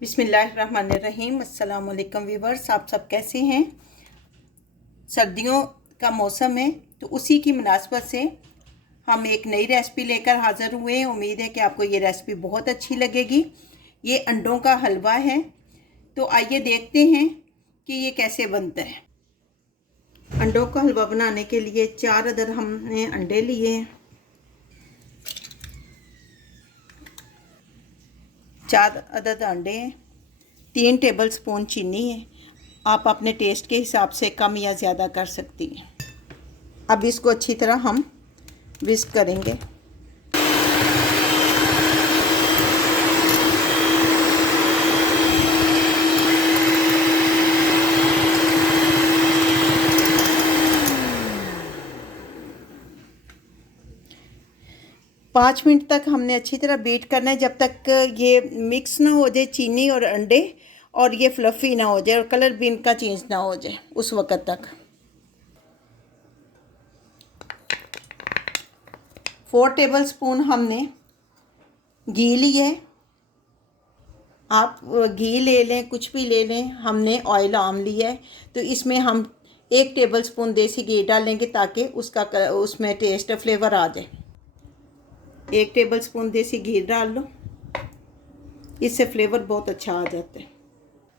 बिस्मिल्लाहिर्रहमानिर्रहीम। अस्सलाम वालेकुम व्यूवर्स, आप सब कैसे हैं। सर्दियों का मौसम है तो उसी की मुनासबत से हम एक नई रेसिपी लेकर हाज़िर हुए हैं। उम्मीद है कि आपको ये रेसिपी बहुत अच्छी लगेगी। ये अंडों का हलवा है, तो आइए देखते हैं कि ये कैसे बनता है। अंडों का हलवा बनाने के लिए 4 अदद हमने अंडे लिए हैं। 4 अदद अंडे हैं। 3 टेबल स्पून चीनी है। आप अपने टेस्ट के हिसाब से कम या ज़्यादा कर सकती हैं। अब इसको अच्छी तरह हम विस्क करेंगे। पाँच मिनट तक हमने अच्छी तरह बीट करना है, जब तक ये मिक्स ना हो जाए चीनी और अंडे, और ये फ्लफ़ी ना हो जाए और कलर भी इनका चेंज ना हो जाए उस वक़्त तक। 4 टेबल स्पून हमने घी लिया है। आप घी ले लें, कुछ भी ले लें। हमने ऑयल आम लिया है, तो इसमें हम 1 टेबल स्पून देसी घी डालेंगे ताकि उसका उसमें टेस्ट फ्लेवर आ जाए। 1 टेबल स्पून देसी घी डाल लो, इससे फ्लेवर बहुत अच्छा आ जाता है।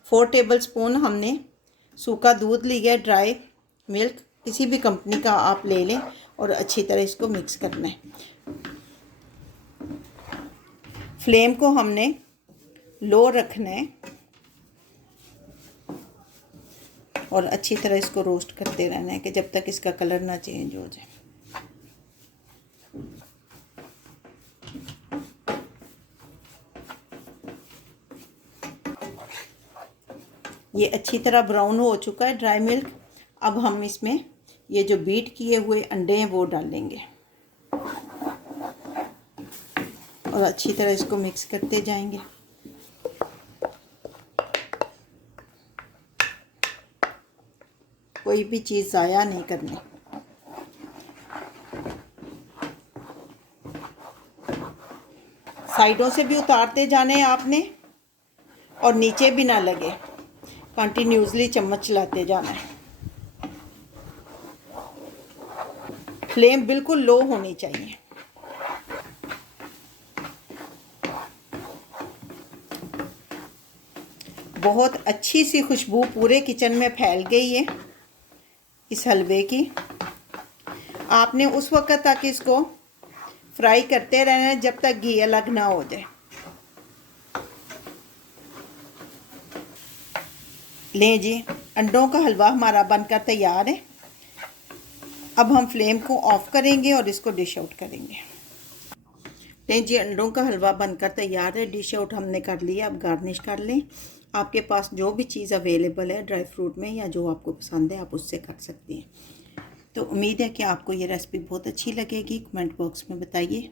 4 टेबल स्पून हमने सूखा दूध लिया है, ड्राई मिल्क, किसी भी कंपनी का आप ले लें, और अच्छी तरह इसको मिक्स करना है। फ्लेम को हमने लो रखना है और अच्छी तरह इसको रोस्ट करते रहना है कि जब तक इसका कलर ना चेंज हो जाए। ये अच्छी तरह ब्राउन हो चुका है ड्राई मिल्क। अब हम इसमें ये जो बीट किए हुए अंडे हैं वो डालेंगे और अच्छी तरह इसको मिक्स करते जाएंगे। कोई भी चीज़ ज़ाया नहीं करनी। साइडों से भी उतारते जाने हैं आपने, और नीचे भी ना लगे, कंटिन्यूसली चम्मच चलाते जाना है। फ्लेम बिल्कुल लो होनी चाहिए। बहुत अच्छी सी खुशबू पूरे किचन में फैल गई है इस हलवे की। आपने उस वक्त तक इसको फ्राई करते रहना है जब तक घी अलग ना हो जाए। लें जी, अंडों का हलवा हमारा बनकर तैयार है। अब हम फ्लेम को ऑफ करेंगे और इसको डिश आउट करेंगे। लें जी, अंडों का हलवा बनकर तैयार है। डिश आउट हमने कर लिया। अब गार्निश कर लें। आपके पास जो भी चीज़ अवेलेबल है ड्राई फ्रूट में, या जो आपको पसंद है, आप उससे कर सकती हैं। तो उम्मीद है कि आपको ये रेसिपी बहुत अच्छी लगेगी। कमेंट बॉक्स में बताइए।